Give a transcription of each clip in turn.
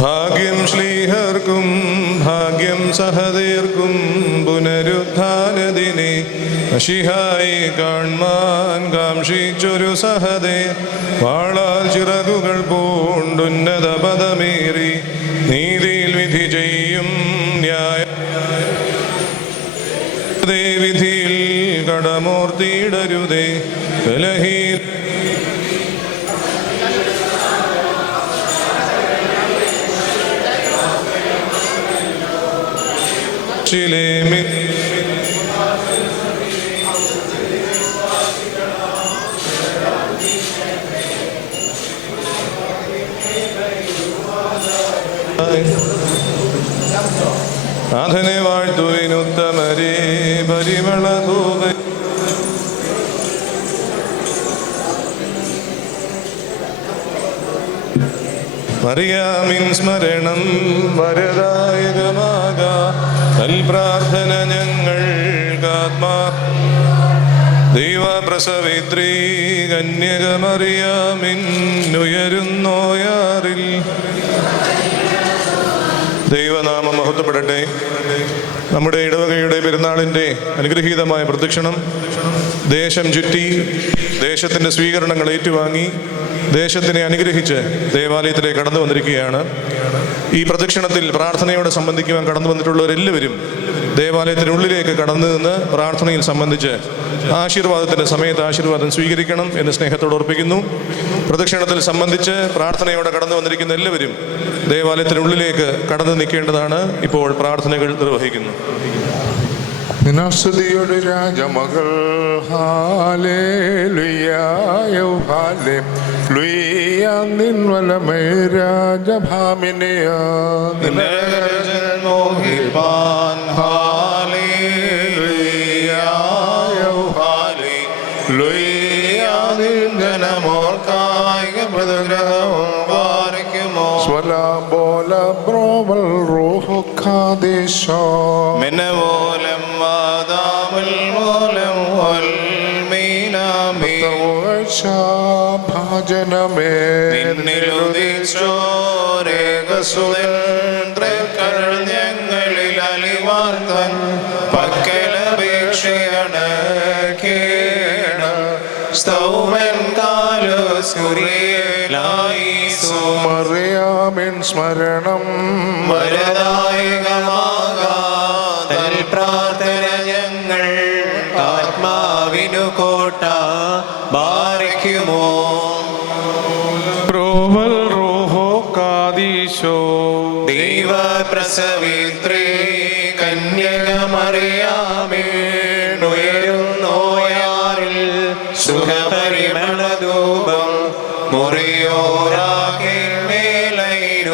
ഭാഗ്യം ശ്രീഹർക്കും ഭാഗ്യം സഹതീർക്കും പുനരുദ്ധാനദിനെ അഷിഹായി കാൺമാൻ കാംഷിച്ചൊരു സഹദേ വാളാൽ ചിറകുകൾ പൂണ്ടുന്നത പദമേറി നീതിയിൽ വിധി ചെയ്യും ന്യായ വിധിയിൽ കടമൂർത്തിയിടരുതേ. ബലഹീന ചിലേമി നാഥനെ വാഴ്ത്തുവിനുത്തമരേ പരിമള മറിയാമിൻ സ്മരണം വരദായകമാക. തൽപ്രാർത്ഥന ഞങ്ങൾക്കാത്മാ ദൈവപ്രസവിത്രീ കന്യകമറിയാമിന്നുയരുന്നോയാറിൽ ദൈവനാമം മഹത്വപ്പെടട്ടെ. നമ്മുടെ ഇടവകയുടെ പെരുന്നാളിന്റെ അനുഗ്രഹീതമായ പ്രദക്ഷിണം ദേശം ചുറ്റി ദേശത്തിന്റെ സ്വീകരണങ്ങൾ ഏറ്റുവാങ്ങി ദേശത്തിനെ അനുഗ്രഹിച്ച് ദേവാലയത്തിലേക്ക് കടന്നു വന്നിരിക്കുകയാണ്. ഈ പ്രദക്ഷിണത്തിൽ പ്രാർത്ഥനയോടെ സംബന്ധിക്കുവാൻ കടന്നു വന്നിട്ടുള്ളവരെല്ലാവരും ദേവാലയത്തിനുള്ളിലേക്ക് കടന്നു നിന്ന് പ്രാർത്ഥനയിൽ സംബന്ധിച്ച് ആശീർവാദത്തിന്റെ സമയത്ത് ആശീർവാദം സ്വീകരിക്കണം എന്ന് സ്നേഹത്തോട് ഓർപ്പിക്കുന്നു പ്രദക്ഷിണത്തിൽ സംബന്ധിച്ച് പ്രാർത്ഥനയോടെ കടന്നു വന്നിരിക്കുന്ന എല്ലാവരും ദേവാലയത്തിനുള്ളിലേക്ക് കടന്നു നിൽക്കേണ്ടതാണ്. ഇപ്പോൾ പ്രാർത്ഥനകൾ നിർവഹിക്കുന്നു നിനസ്തുതിയുടെ രാജമകൾ ഹാലേ ലുയ്യ നിൻവലമേ രാജഭാമിനെയാ. ഹാലേ വാരിക്കുമോ? സ്വലാം ബോല ബ്രോവൽ റൂഹു ഖാദിശോ. ഭാജനമേ. ഞങ്ങളിൽ അലിവാർത്തൻ. പക്കലപേക്ഷയാണ് കേണം സ്തൗമൻ സ്മരണം. വരദായകമാകാതൽ കാദീശോ ദൈവ പ്രസവിത്രീ കന്യകമറിയാമേ ഉയരുന്നോയാറിൽ സുഖപരിമളധൂപം മുറിയോറാകെ മേലൈരുവാനാറേ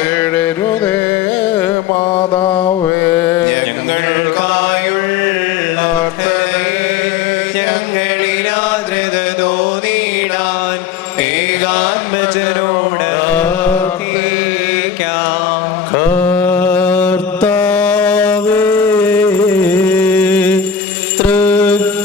തേടരുതേ മാതാവേ. ഞങ്ങൾക്കായുള്ള ഞങ്ങളിലാദ്രത തോന്നിടാൻ ഏകാത്മജനോട്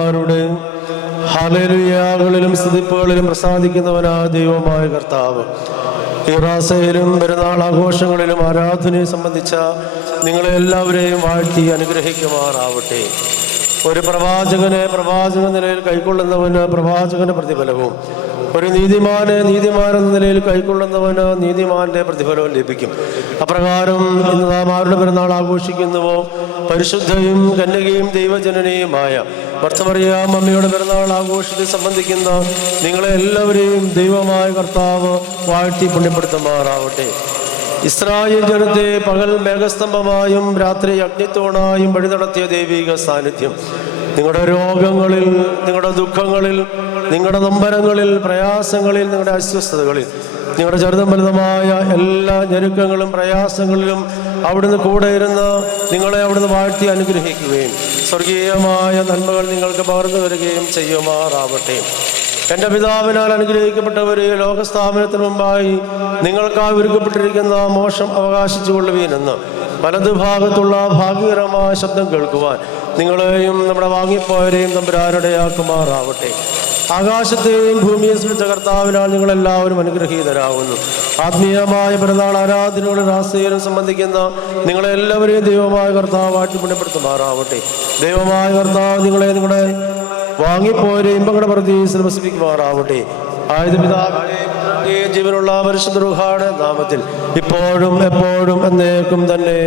മാലാഹമാരുടെ ഹാലലുയാകളിലും സ്തുതിപ്പുകളിലും പ്രസാദിക്കുന്നവനായ ദൈവമായ കർത്താവ്. ഇറാസയിലും പെരുന്നാൾ ആഘോഷങ്ങളിലും ആരാധനയെ സംബന്ധിച്ച നിങ്ങളെ എല്ലാവരെയും വാഴ്ത്തി അനുഗ്രഹിക്കുമാറാവട്ടെ. ഒരു പ്രവാചകനെ പ്രവാചക നിലയിൽ കൈക്കൊള്ളുന്നവന് പ്രവാചകന്റെ പ്രതിഫലവും. ഒരു നീതിമാനെ നീതിമാൻ എന്ന നിലയിൽ കൈക്കൊള്ളുന്നവന് നീതിമാന്റെ പ്രതിഫലവും ലഭിക്കും. അപ്രകാരം ഇന്ന് നാം ആരുടെ പെരുന്നാൾ ആഘോഷിക്കുന്നുവോ? പരിശുദ്ധയും കന്യകയും ദൈവജനനയുമായ ഭർത്തമറിയാം അമ്മയുടെ പിറന്നാൾ ആഘോഷത്തിൽ സംബന്ധിക്കുന്ന നിങ്ങളെ എല്ലാവരെയും ദൈവമായ കർത്താവ് വാഴ്ത്തി പുണ്യപ്പെടുത്തുമാറാവട്ടെ. ഇസ്രായേൽ ജനത്തെ പകൽ മേഘസ്തംഭമായും രാത്രി അഗ്നിത്തോണായും വഴി നടത്തിയ ദൈവിക സാന്നിധ്യം. നിങ്ങളുടെ രോഗങ്ങളിൽ നിങ്ങളുടെ ദുഃഖങ്ങളിൽ നിങ്ങളുടെ നൊമ്പരങ്ങളിൽ പ്രയാസങ്ങളിൽ നിങ്ങളുടെ അസ്വസ്ഥതകളിൽ നിങ്ങളുടെ ചെറുതം വലുതമായ എല്ലാ ഞെരുക്കങ്ങളും പ്രയാസങ്ങളിലും അവിടുന്ന് കൂടെ ഇരുന്ന് നിങ്ങളെ അവിടുന്ന് വാഴ്ത്തി അനുഗ്രഹിക്കുകയും സ്വർഗീയമായ നന്മകൾ നിങ്ങൾക്ക് പകർന്നു വരികയും ചെയ്യുമാറാവട്ടെ. എന്റെ പിതാവിനാൽ അനുഗ്രഹിക്കപ്പെട്ടവരെ ലോകസ്ഥാപനത്തിന് മുമ്പായി നിങ്ങൾക്കായി ഒരുക്കപ്പെട്ടിരിക്കുന്ന മോശം അവകാശിച്ചു കൊള്ളുവീനെന്ന് വലതുഭാഗത്തുള്ള ഭാഗ്യകരമായ ശബ്ദം കേൾക്കുവാൻ നിങ്ങളെയും നമ്മുടെ വാങ്ങിപ്പോയരെയും തമ്പുരാരുടെയാക്കുമാറാവട്ടെ ആകാശത്തെയും ഭൂമിയെ സൃഷ്ടിച്ച കർത്താവിനാൽ നിങ്ങൾ എല്ലാവരും അനുഗ്രഹീതരാകുന്നു. ആത്മീയമായ പിറന്നാൾ ആരാധനകളും രാസീയനും സംബന്ധിക്കുന്ന നിങ്ങളെല്ലാവരെയും ദൈവമായ കർത്താവായിട്ട് പുണ്യപ്പെടുത്തുമാറാവട്ടെ ദൈവമായ കർത്താവ് നിങ്ങളെ നിങ്ങളുടെ വാങ്ങിപ്പോരെയും ഇമ്പങ്ങളുടെ പ്രതി വസിപ്പിക്കുമാറാവട്ടെ ആയത് പിതാവിന്റെയും പുത്രന്റെയും ജീവനുള്ള പരിശുദ്ധ റുഹാടെ നാമത്തിൽ ഇപ്പോഴും എപ്പോഴും എന്നേക്കും തന്നെ.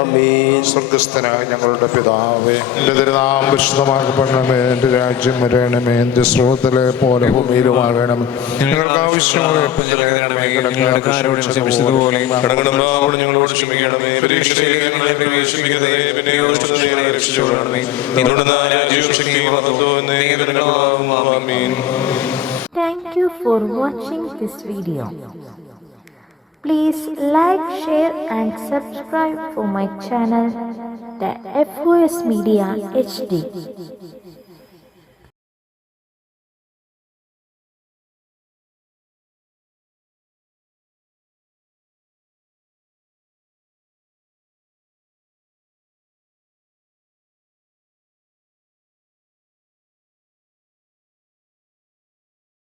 ആമീൻ. സ്വർഗസ്ഥനായ ഞങ്ങളുടെ പിതാവേ എന്റെ തിരുനാം വിശുദ്ധമാക്കപ്പെടണമേ എന്റെ രാജ്യം വരണമേ. എന്റെ സ്രോതലെ പോലെ ഭൂമിയിലുമാകണം. ഞങ്ങൾക്ക് ആവശ്യമുള്ള. ഞങ്ങളുടെ ക്ഷമിക്കണമേ. പിന്നെ രാജ്യവും ശക്തിയും Thank you for watching this video. Please like, share and subscribe for my channel, the FOS Media HD.